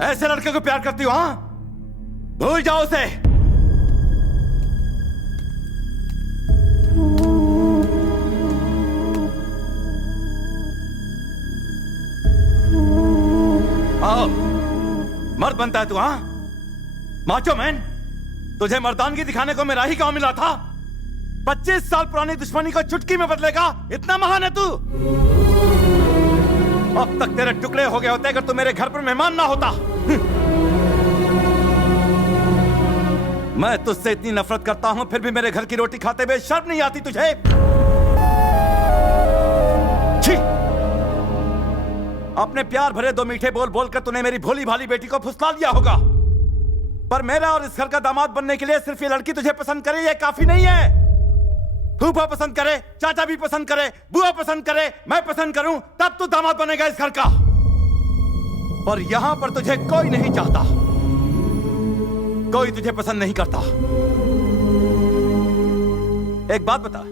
ऐसे लड़के को प्यार करती हो? हाँ, भूल जाओ उसे। आओ, मर्द बनता है तू? हाँ, माचो मैन। तुझे मर्दानगी दिखाने को मेरा ही गांव मिला था। 25 साल पुरानी दुश्मनी को चुटकी में बदलेगा, इतना महान है तू? अब तक तेरे टुकड़े हो गए होते अगर तू मेरे घर पर मेहमान ना होता। मैं तुझसे इतनी नफरत करता हूं, फिर भी मेरे घर की रोटी खाते हुए शर्म नहीं आती तुझे? छी! अपने प्यार भरे दो मीठे बोल बोलकर तूने मेरी भोली भाली बेटी को फुसला दिया होगा, पर मेरा और इस घर का दामाद बनने के लिए सिर्फ ये लड़की तुझे पसंद करे ये काफी नहीं है। फूफा पसंद करे, चाचा भी पसंद करे, बुआ पसंद करे, मैं पसंद करूं, तब तू दामाद बनेगा इस घर का। और यहां पर तुझे कोई नहीं चाहता, कोई तुझे पसंद नहीं करता। एक बात बता,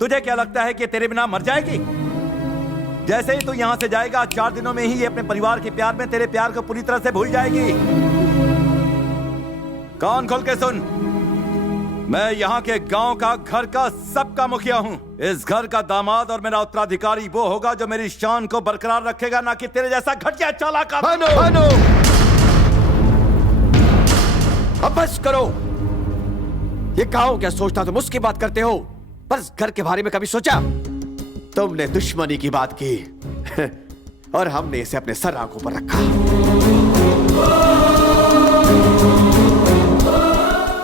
तुझे क्या लगता है कि तेरे बिना मर जाएगी? जैसे ही तू यहां से जाएगा, 4 दिनों में ही ये अपने परिवार के प्यार में तेरे प्यार को पूरी तरह से भूल जाएगी। कान खोल के सुन, मैं यहाँ के गांव का, घर का, सबका मुखिया हूँ। इस घर का दामाद और मेरा उत्तराधिकारी वो होगा जो मेरी शान को बरकरार रखेगा, ना कि तेरे जैसा घटिया चालाक। भानु, अब बस करो। ये गांव क्या सोचता, तुम उसकी बात करते हो, पर इस घर के बारे में कभी सोचा? तुमने दुश्मनी की बात की और हमने इसे अपने सर आंखों पर रखा।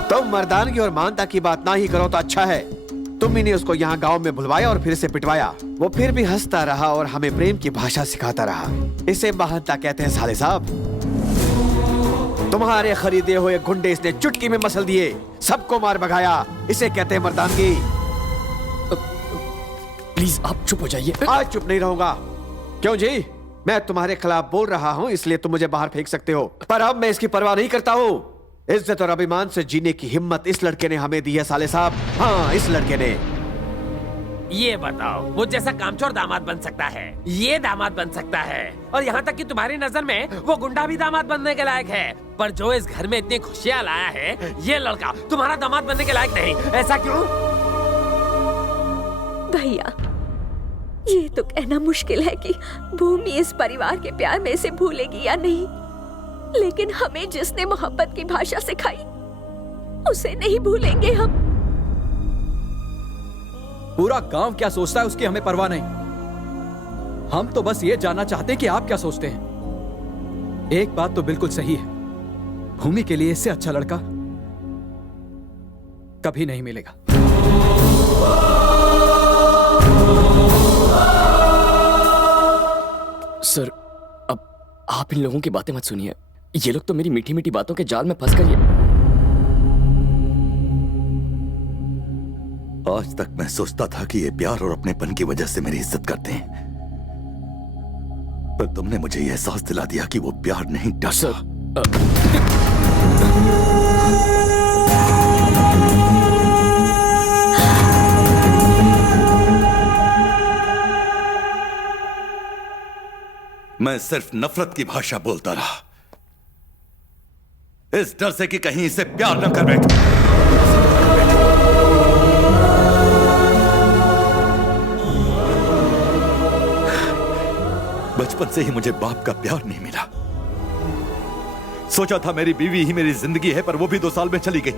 तुम मर्दानगी और मानता की बात ना ही करो तो अच्छा है। तुम ही ने उसको यहाँ गांव में बुलवाया और फिर से पिटवाया। वो फिर भी हंसता रहा और हमें प्रेम की भाषा सिखाता रहा। इसे महानता कहते हैं साले साहब। तुम्हारे खरीदे हुए गुंडे इसने चुटकी में मसल दिए, सबको मार भगाया। इसे कहते हैं मर्दानगी। प्लीज आप चुप हो जाइए। आज चुप नहीं रहूंगा। क्यों जी? मैं तुम्हारे खिलाफ बोल रहा हूँ इसलिए तुम मुझे बाहर फेंक सकते हो, पर अब मैं इसकी परवाह नहीं करता हूँ। इज्जत और अभिमान से जीने की हिम्मत इस लड़के ने हमें दी है साले साहब। हाँ, इस लड़के ने। ये बताओ, वो जैसा कामचोर दामाद बन सकता है, ये दामाद बन सकता है, और यहाँ तक कि तुम्हारी नजर में वो गुंडा भी दामाद बनने के लायक है, पर जो इस घर में इतनी खुशियाँ लाया है, ये लड़का तुम्हारा दामाद बनने के लायक नहीं। ऐसा क्यों? भैया, ये तो कहना मुश्किल है कि भूमि इस परिवार के प्यार में इसे भूलेगी या नहीं, लेकिन हमें जिसने मोहब्बत की भाषा सिखाई उसे नहीं भूलेंगे हम। पूरा गांव क्या सोचता है उसकी हमें परवाह नहीं। हम तो बस ये जानना चाहते हैं कि आप क्या सोचते हैं। एक बात तो बिल्कुल सही है, भूमि के लिए इससे अच्छा लड़का कभी नहीं मिलेगा। सर, अब आप इन लोगों की बातें मत सुनिए। ये लोग तो मेरी मीठी मीठी बातों के जाल में फंस कर आज तक मैं सोचता था कि ये प्यार और अपनेपन की वजह से मेरी इज्जत करते हैं, पर तुमने मुझे यह एहसास दिला दिया कि वो प्यार नहीं, डर। सर, मैं सिर्फ नफरत की भाषा बोलता रहा, इस डर से कि कहीं इसे प्यार न कर बैठूं। बचपन से ही मुझे बाप का प्यार नहीं मिला। सोचा था मेरी बीवी ही मेरी जिंदगी है, पर वो भी 2 साल में चली गई।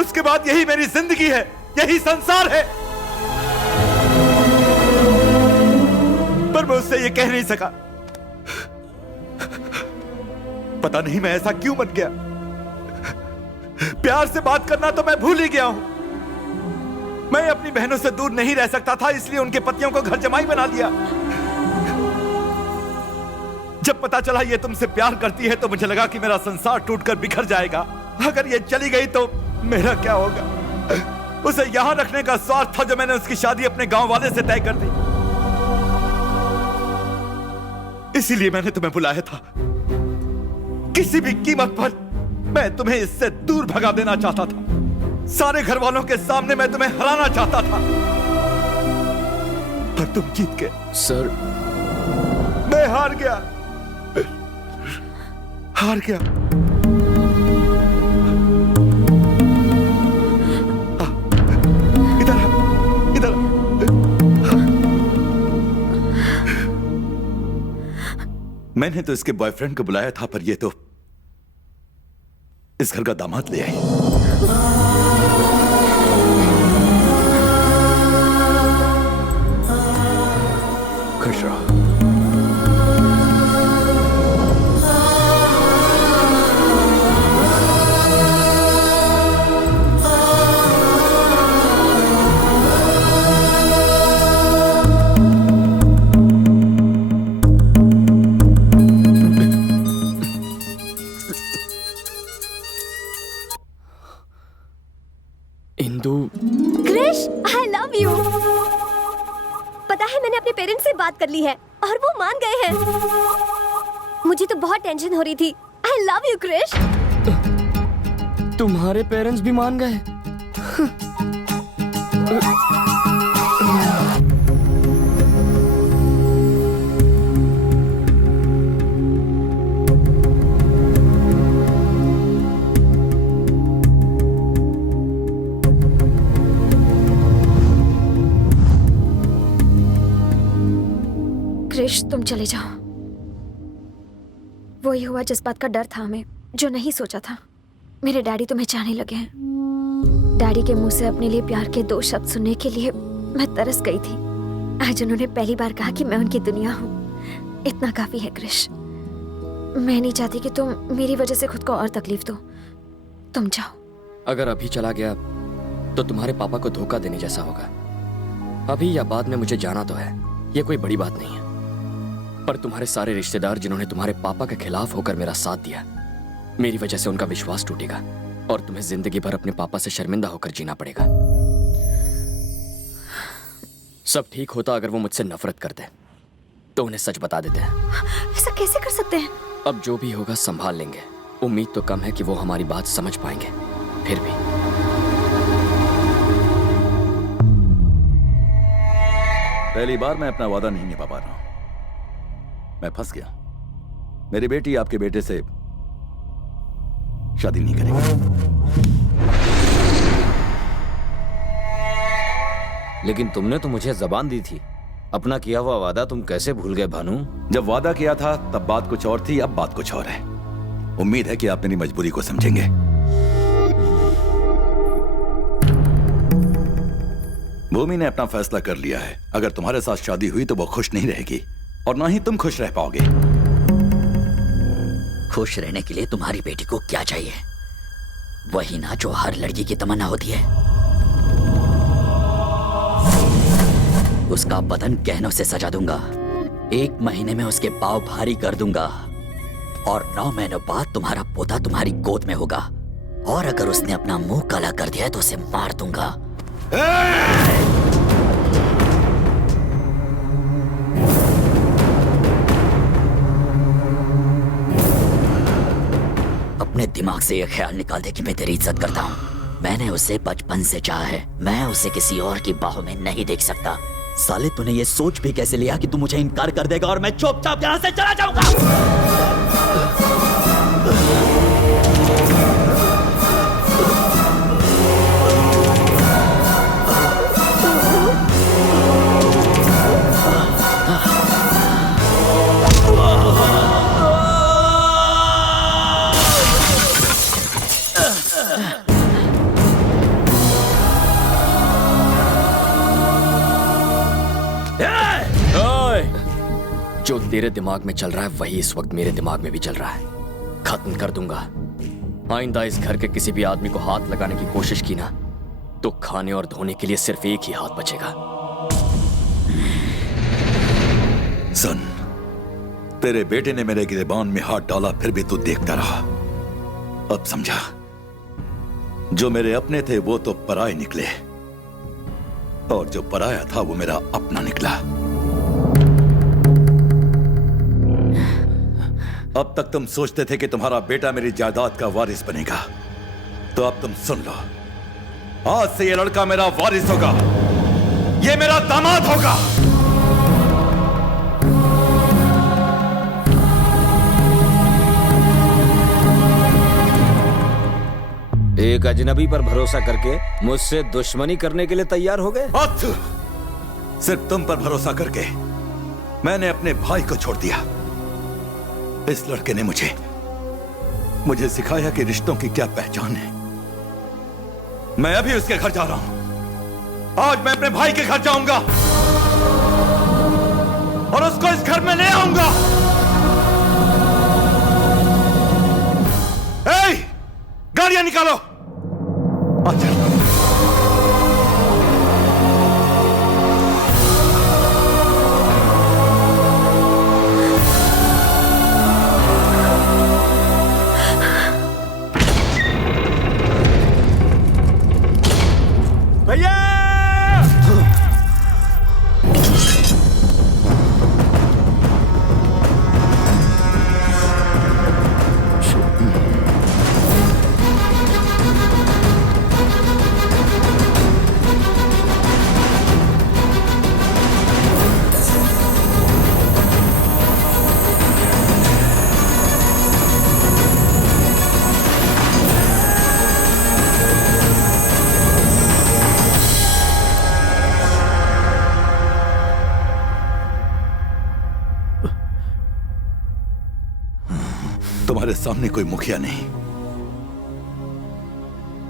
उसके बाद यही मेरी जिंदगी है, यही संसार है, पर मैं उससे ये कह नहीं सका। पता नहीं मैं ऐसा क्यों बन गया। प्यार से बात करना तो मैं भूल ही गया हूं। मैं अपनी बहनों से दूर नहीं रह सकता था, इसलिए उनके पतियों को घर जमाई बना लिया। जब पता चला ये तुमसे प्यार करती है तो मुझे लगा कि मेरा संसार टूटकर बिखर जाएगा। अगर ये चली गई तो मेरा क्या होगा? उसे यहां रखने का स्वार्थ था जो मैंने उसकी शादी अपने गांव वाले से तय कर दी। इसीलिए मैंने तुम्हें बुलाया था। किसी भी कीमत पर मैं तुम्हें इससे दूर भगा देना चाहता था। सारे घर वालों के सामने मैं तुम्हें हराना चाहता था, पर तुम जीत गए। सर, मैं हार गया। हार गया। इधर आ, इधर आ। मैंने तो इसके बॉयफ्रेंड को बुलाया था, पर ये तो इस घर का दामाद ले आई। खुश रहो। Indu, Krish, I love you. पता है मैंने अपने पेरेंट्स से बात कर ली है और वो मान गए हैं। मुझे तो बहुत टेंशन हो रही थी। I love you Krish. तुम्हारे पेरेंट्स भी मान गए? क्रिश, तुम चले जाओ। वही हुआ जिस बात का डर था हमें, जो नहीं सोचा था। मेरे डैडी तुम्हें चाहने लगे हैं। डैडी के मुंह से अपने लिए प्यार के 2 शब्द सुनने के लिए मैं तरस गई थी। आज उन्होंने पहली बार कहा कि मैं उनकी दुनिया हूँ। इतना काफी है क्रिश। मैं नहीं चाहती कि तुम मेरी वजह से खुद को और तकलीफ दो। तुम जाओ। अगर अभी चला गया तो तुम्हारे पापा को धोखा देने जैसा होगा। अभी या बाद में मुझे जाना तो है, ये कोई बड़ी बात नहीं है। पर तुम्हारे सारे रिश्तेदार जिन्होंने तुम्हारे पापा के खिलाफ होकर मेरा साथ दिया, मेरी वजह से उनका विश्वास टूटेगा और तुम्हें जिंदगी भर अपने पापा से शर्मिंदा होकर जीना पड़ेगा। सब ठीक होता अगर वो मुझसे नफरत करते तो उन्हें सच बता देते हैं। ऐसा कैसे कर सकते हैं? अब जो भी होगा संभाल लेंगे। उम्मीद तो कम है कि वो हमारी बात समझ पाएंगे, फिर भी। पहली बार मैं अपना वादा नहीं निभा पा रहा हूं। मैं फंस गया। मेरी बेटी आपके बेटे से शादी नहीं करेगी। लेकिन तुमने तो मुझे जबान दी थी। अपना किया हुआ वादा तुम कैसे भूल गए भानु? जब वादा किया था तब बात कुछ और थी, अब बात कुछ और है। उम्मीद है कि आप मेरी मजबूरी को समझेंगे। भूमि ने अपना फैसला कर लिया है। अगर तुम्हारे साथ शादी हुई तो वो खुश नहीं रहेगी और ना ही तुम खुश रह पाओगे। खुश रहने के लिए तुम्हारी बेटी को क्या चाहिए? वही ना जो हर लड़की की तमन्ना होती है। उसका बदन गहनों से सजा दूंगा। 1 महीने में उसके पाँव भारी कर दूंगा और 9 महीनों बाद तुम्हारा पोता तुम्हारी गोद में होगा। और अगर उसने अपना मुंह काला कर दिया तो उसे मार दूंगा। अपने दिमाग से यह ख्याल निकाल दे कि मैं तेरी इज्जत करता हूँ। मैंने उसे बचपन से चाहा है। मैं उसे किसी और की बाहों में नहीं देख सकता। साले तूने ये सोच भी कैसे लिया कि तू मुझे इनकार कर देगा और मैं चुपचाप यहाँ से चला जाऊंगा? जो तेरे दिमाग में चल रहा है वही इस वक्त मेरे दिमाग में भी चल रहा है। खत्म कर दूंगा। आइंदा इस घर के किसी भी आदमी को हाथ लगाने की कोशिश की ना तो खाने और धोने के लिए सिर्फ एक ही हाथ बचेगा। सुन, तेरे बेटे ने मेरे गिरेबान में हाथ डाला, फिर भी तू देखता रहा। अब समझा, जो मेरे अपने थे वो तो पराये निकले और जो पराया था वो मेरा अपना निकला। अब तक तुम सोचते थे कि तुम्हारा बेटा मेरी जायदाद का वारिस बनेगा, तो अब तुम सुन लो, आज से ये लड़का मेरा वारिस होगा। ये मेरा दामाद होगा। एक अजनबी पर भरोसा करके मुझसे दुश्मनी करने के लिए तैयार हो गए? सिर्फ तुम पर भरोसा करके मैंने अपने भाई को छोड़ दिया। इस लड़के ने मुझे सिखाया कि रिश्तों की क्या पहचान है। मैं अभी उसके घर जा रहा हूं। आज मैं अपने भाई के घर जाऊंगा और उसको इस घर में ले आऊंगा। गाड़ियां निकालो। अच्छा। भैया तुम्हारे सामने कोई मुखिया नहीं,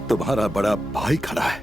तुम्हारा बड़ा भाई खड़ा है।